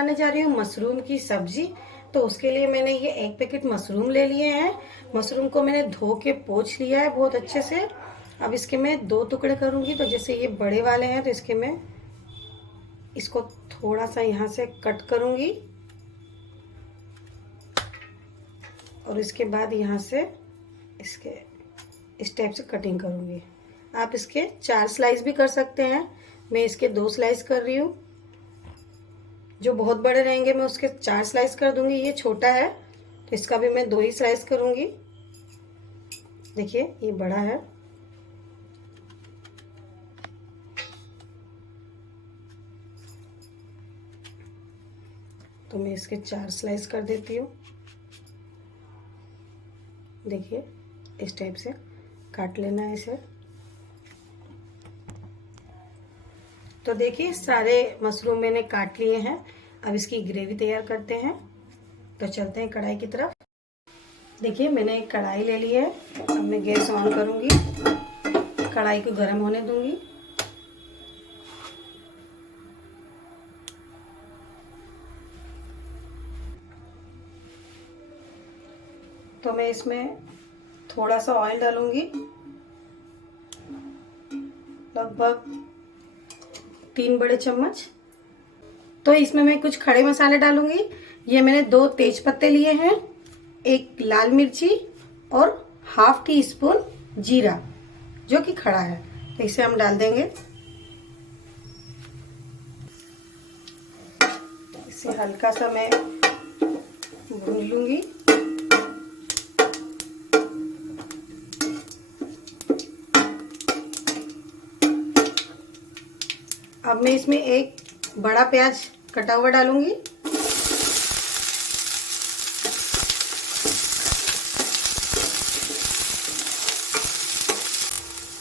बनाने जा रही हूँ मशरूम की सब्जी। तो उसके लिए मैंने ये 1 पैकेट मशरूम ले लिए हैं। मशरूम को मैंने धो के पोंछ लिया है बहुत अच्छे से। अब इसके मैं 2 टुकड़े करूँगी। तो जैसे ये बड़े वाले हैं तो इसके मैं इसको थोड़ा सा यहाँ से कट करूँगी और इसके बाद यहाँ से इसके इस टाइप से कटिंग करूँगी। आप इसके 4 स्लाइस भी कर सकते हैं, मैं इसके 2 स्लाइस कर रही हूँ। जो बहुत बड़े रहेंगे मैं उसके 4 स्लाइस कर दूंगी। ये छोटा है तो इसका भी मैं 2 ही स्लाइस करूंगी। देखिए ये बड़ा है तो मैं इसके 4 स्लाइस कर देती हूँ। देखिए इस टाइप से काट लेना है इसे। तो देखिए सारे मशरूम मैंने काट लिए हैं। अब इसकी ग्रेवी तैयार करते हैं। तो चलते हैं कढ़ाई की तरफ। देखिए मैंने एक कढ़ाई ले ली है। अब मैं गैस ऑन करूंगी, कढ़ाई को गर्म होने दूंगी। तो मैं इसमें थोड़ा सा ऑयल डालूंगी, लगभग 3 बड़े चम्मच। तो इसमें मैं कुछ खड़े मसाले डालूंगी। ये मैंने 2 तेज पत्ते लिए हैं, 1 लाल मिर्ची और ½ टी स्पून जीरा जो कि खड़ा है। तो इसे हम डाल देंगे। इसे हल्का सा मैं भून लूंगी। अब मैं इसमें 1 बड़ा प्याज कटा हुआ डालूंगी।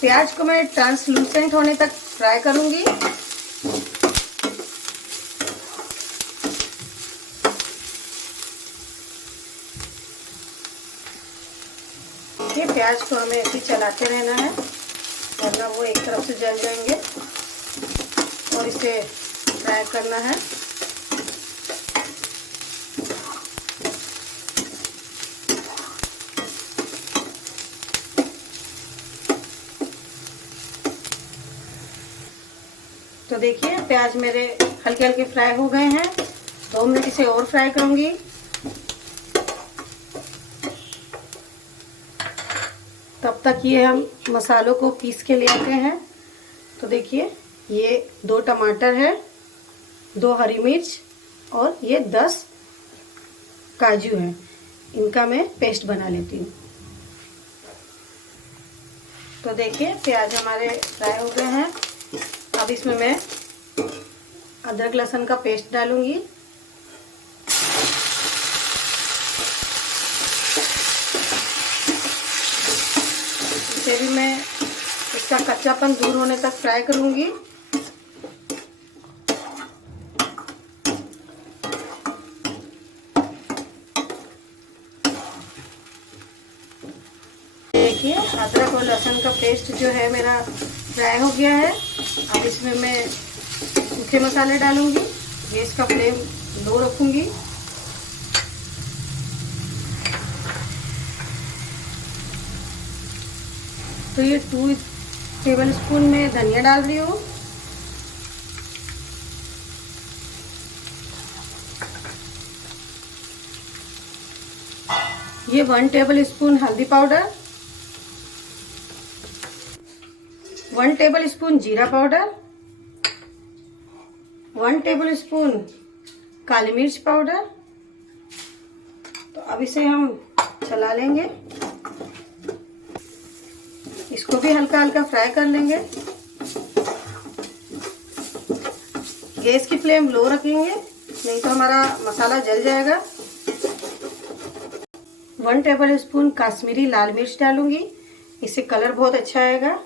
प्याज को मैं ट्रांसलूसेंट होने तक फ्राई करूंगी। ये प्याज को हमें ऐसे चलाते रहना है वरना वो एक तरफ से जल जाएंगे और इसे फ्राई करना है। तो देखिए प्याज मेरे हल्के हल्के फ्राई हो गए हैं। 2 मिनट इसे और फ्राई करूंगी। तब तक ये हम मसालों को पीस के ले आते हैं। तो देखिए ये 2 टमाटर है, 2 हरी मिर्च और ये 10 काजू हैं। इनका मैं पेस्ट बना लेती हूँ। तो देखिए प्याज हमारे फ्राई हो गए हैं। अब इसमें मैं अदरक लहसुन का पेस्ट डालूंगी। इसे भी मैं इसका कच्चापन दूर होने तक फ्राई करूंगी। देखिए अदरक और लहसुन का पेस्ट जो है मेरा फ्राई हो गया है। अब इसमें मैं सूखे मसाले डालूंगी। गैस का फ्लेम लो रखूंगी। तो ये 2 टेबलस्पून में धनिया डाल रही हूँ। ये 1 टेबलस्पून हल्दी पाउडर, 1 टेबलस्पून जीरा पाउडर, 1 टेबलस्पून काली मिर्च पाउडर। तो अब इसे हम चला लेंगे। इसको भी हल्का हल्का फ्राई कर लेंगे। गैस की फ्लेम लो रखेंगे नहीं तो हमारा मसाला जल जाएगा। 1 टेबलस्पून काश्मीरी लाल मिर्च डालूंगी, इससे कलर बहुत अच्छा आएगा।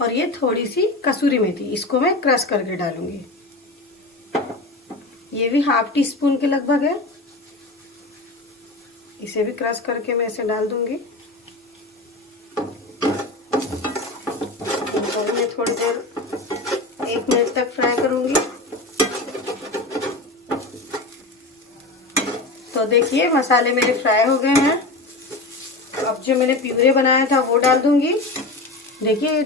और ये थोड़ी सी कसूरी मेथी, इसको मैं क्रश करके डालूंगी। ये भी ½ टी स्पून के लगभग है। इसे भी क्रश करके मैं इसे डाल दूंगी। और मैं थोड़ी देर 1 मिनट तक फ्राई करूंगी। तो देखिए मसाले मेरे फ्राई हो गए हैं। अब जो मैंने प्यूरे बनाया था वो डाल दूंगी। देखिए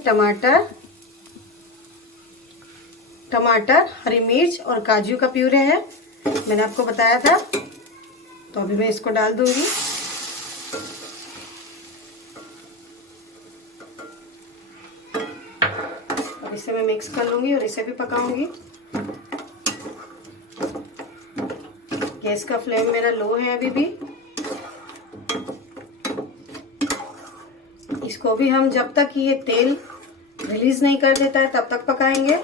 टमाटर, हरी मिर्च और काजू का प्यूरे है, मैंने आपको बताया था। तो अभी मैं इसको डाल दूंगी। अब इसे मैं मिक्स कर लूंगी और इसे भी पकाऊंगी। गैस का फ्लेम मेरा लो है अभी भी। इसको भी हम जब तक ये तेल रिलीज नहीं कर देता है तब तक पकाएंगे।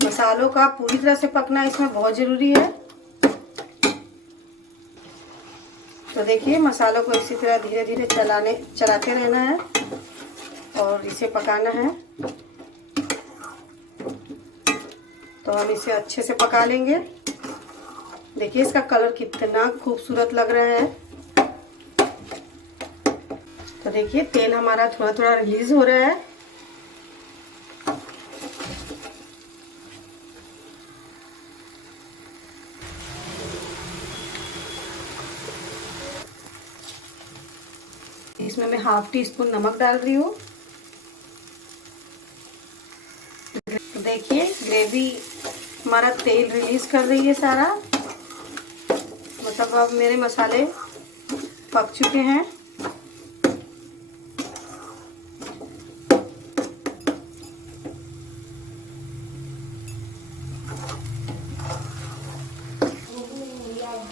मसालों का पूरी तरह से पकना इसमें बहुत ज़रूरी है। तो देखिए मसालों को इसी तरह धीरे धीरे चलाते रहना है और इसे पकाना है। तो हम इसे अच्छे से पका लेंगे। देखिए इसका कलर कितना खूबसूरत लग रहा है। तो देखिए तेल हमारा थोड़ा थोड़ा रिलीज हो रहा है। इसमें मैं 1/2 टीस्पून नमक डाल रही हूँ। तो देखिए ग्रेवी हमारा तेल रिलीज कर रही है सारा, मतलब अब मेरे मसाले पक चुके हैं।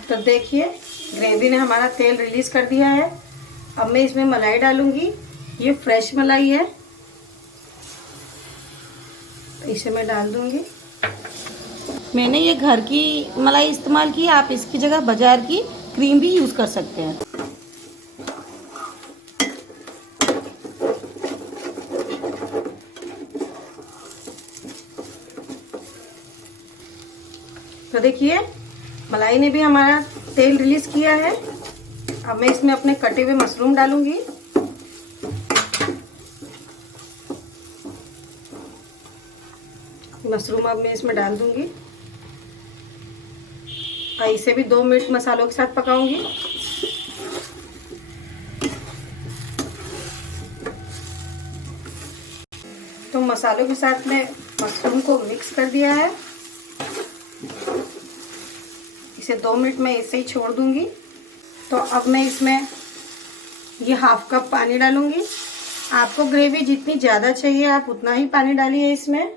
तो देखिए ग्रेवी ने हमारा तेल रिलीज कर दिया है। अब मैं इसमें मलाई डालूंगी। ये फ्रेश मलाई है, तो इसे मैं डाल दूंगी। मैंने ये घर की मलाई इस्तेमाल की, आप इसकी जगह बाजार की क्रीम भी यूज़ कर सकते हैं। तो देखिए मलाई ने भी हमारा तेल रिलीज किया है। अब मैं इसमें अपने कटे हुए मशरूम डालूंगी। मशरूम अब मैं इसमें डाल दूंगी और इसे भी 2 मिनट मसालों के साथ पकाऊंगी। तो मसालों के साथ में मशरूम को मिक्स कर दिया है। इसे 2 मिनट में ऐसे ही छोड़ दूंगी। तो अब मैं इसमें ये 1/2 कप पानी डालूंगी। आपको ग्रेवी जितनी ज़्यादा चाहिए आप उतना ही पानी डालिए इसमें।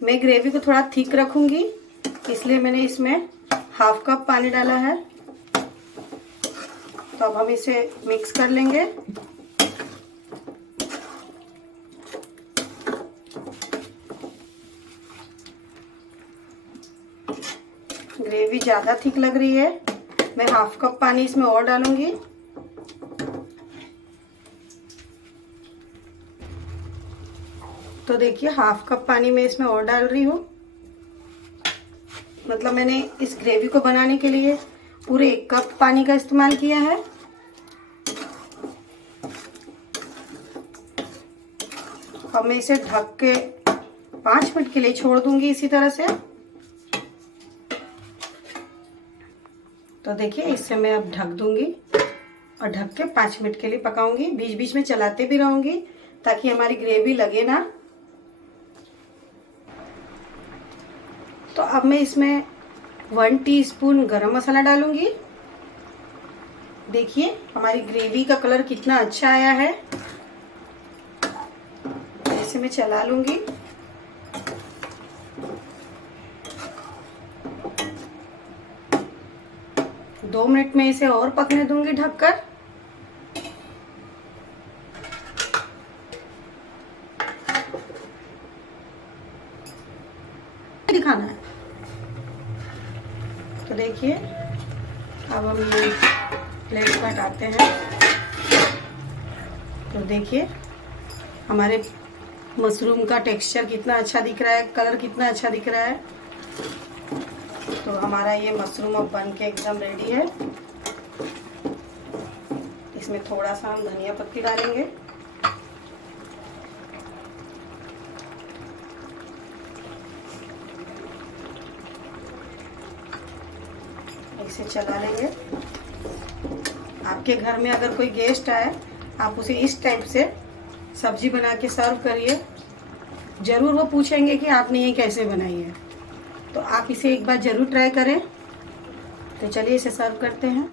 मैं ग्रेवी को थोड़ा थिक रखूंगी, इसलिए मैंने इसमें 1/2 कप पानी डाला है। तो अब हम इसे मिक्स कर लेंगे। ग्रेवी ज़्यादा थिक लग रही है, मैं 1/2 कप पानी इसमें और डालूंगी। तो देखिए 1/2 कप पानी मैं इसमें और डाल रही हूँ। मतलब मैंने इस ग्रेवी को बनाने के लिए पूरे 1 कप पानी का इस्तेमाल किया है। अब मैं इसे ढक के 5 मिनट के लिए छोड़ दूंगी इसी तरह से। तो देखिए इससे मैं अब ढक दूंगी और ढक के 5 मिनट के लिए पकाऊंगी। बीच बीच में चलाते भी रहूंगी ताकि हमारी ग्रेवी लगे ना। तो अब मैं इसमें 1 टीस्पून गरम मसाला डालूंगी। देखिए हमारी ग्रेवी का कलर कितना अच्छा आया है। इसे मैं चला लूंगी। दो मिनट में इसे और पकने दूंगी ढककर। दिखाना है। तो देखिए अब हम ये प्लेट पर हटाते हैं। तो देखिए हमारे मशरूम का टेक्सचर कितना अच्छा दिख रहा है, कलर कितना अच्छा दिख रहा है। तो हमारा ये मशरूम अब बन के एकदम रेडी है। इसमें थोड़ा सा हम धनिया पत्ती डालेंगे। इसे चला लेंगे। आपके घर में अगर कोई गेस्ट आए, आप उसे इस टाइप से सब्जी बना के सर्व करिए, ज़रूर वो पूछेंगे कि आपने ये कैसे बनाई है। तो आप इसे एक बार ज़रूर ट्राई करें। तो चलिए इसे सर्व करते हैं।